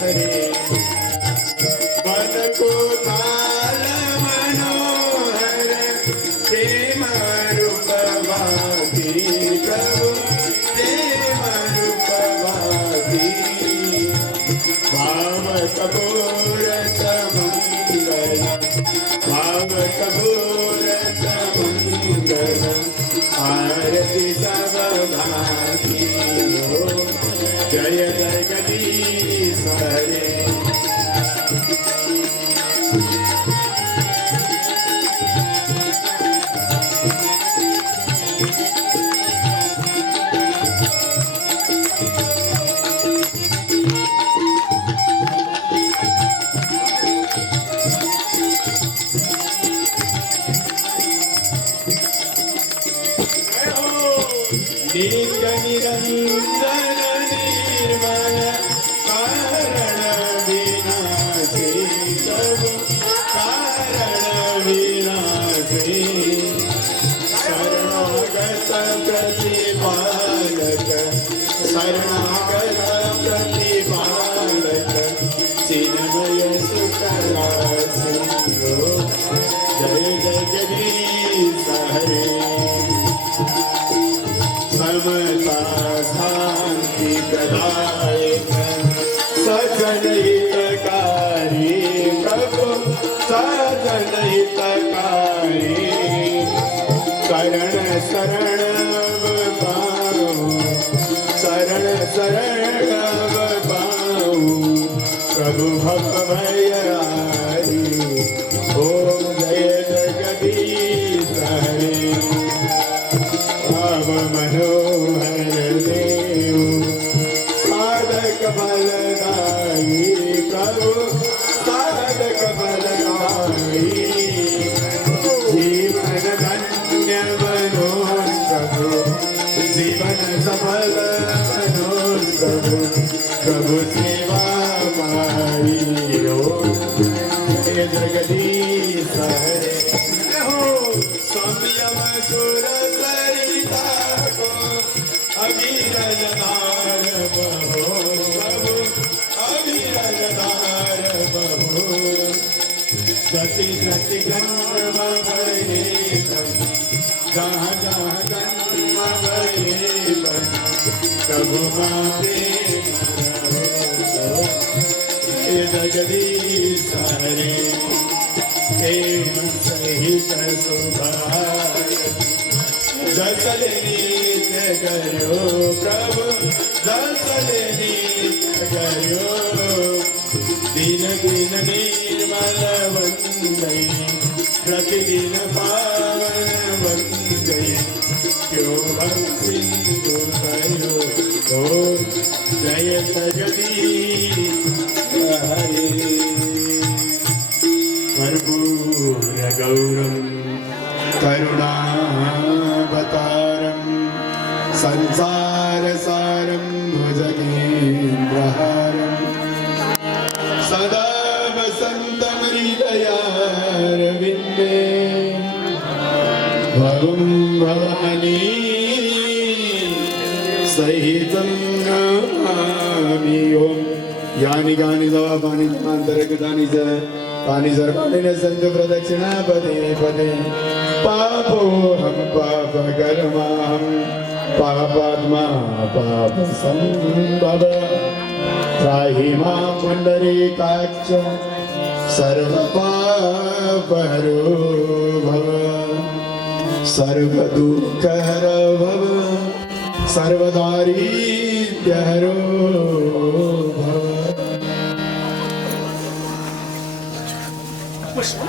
हरे मन को ताल मनोहर प्रेम रूपवादी प्रभु प्रेम रूपवादी भाव कपूर मंगल भाव कपूर मंगल आरती सब भाती हो जय जगदीश हरे नित्य निरंजन निर्मल कारण विनाशी प्रभु कारण विनाशी शरणागत प्रतिपालक शरणागत प्रतिपालक चिन्मय सुखरासी जय जगदीश हरे समता शांति प्रदायक सजन हितकारी प्रभु सजन हितकारी शरण शरण पाऊं शरण शरण पाऊं प्रभु भक्त भयारी ओम जय जगदीश हरे मनोहर देव साधक बलदाई प्रभु साधक बलदाई जीवन धन्य बनो प्रभु जीवन सफल बनो प्रभु प्रभु सेवा पाई हो जय जगदीश हरे हो संयम सुर अभिरजदार बहो प्रभु अभिरजदार बहो जति जति जन्म भये जहाँ जहाँ जन्म भये प्रभु माते जगदीश हरे प्रेम सहित सुभाष दसल नीत करो प्रभु दसल नीत करो दिन दिन निर्मल वंदे प्रतिदिन पावन वंदे क्यों भक्ति सिंधु करो ओ जय जगदीश हरे कर्पूर गौरम करुणावतारं संसारसारं भुजगेन्द्रहारं सदा वसन्तं हृदयारविन्दे भवं भवानी सहितं नमामि ॐ यानि कानि दवापानि मान्तरकृतानि च तानि सर्वाणि न सन्तु प्रदक्षिणा पदे पदे पापोऽहं पापकर्माहं पापात्मा पापसम्भव त्राहि मां पुण्डरीकाक्ष सर्वपापहरो भव सर्वदुःखहरो भव सर्वदारिद्र्यहरो भव पुष्प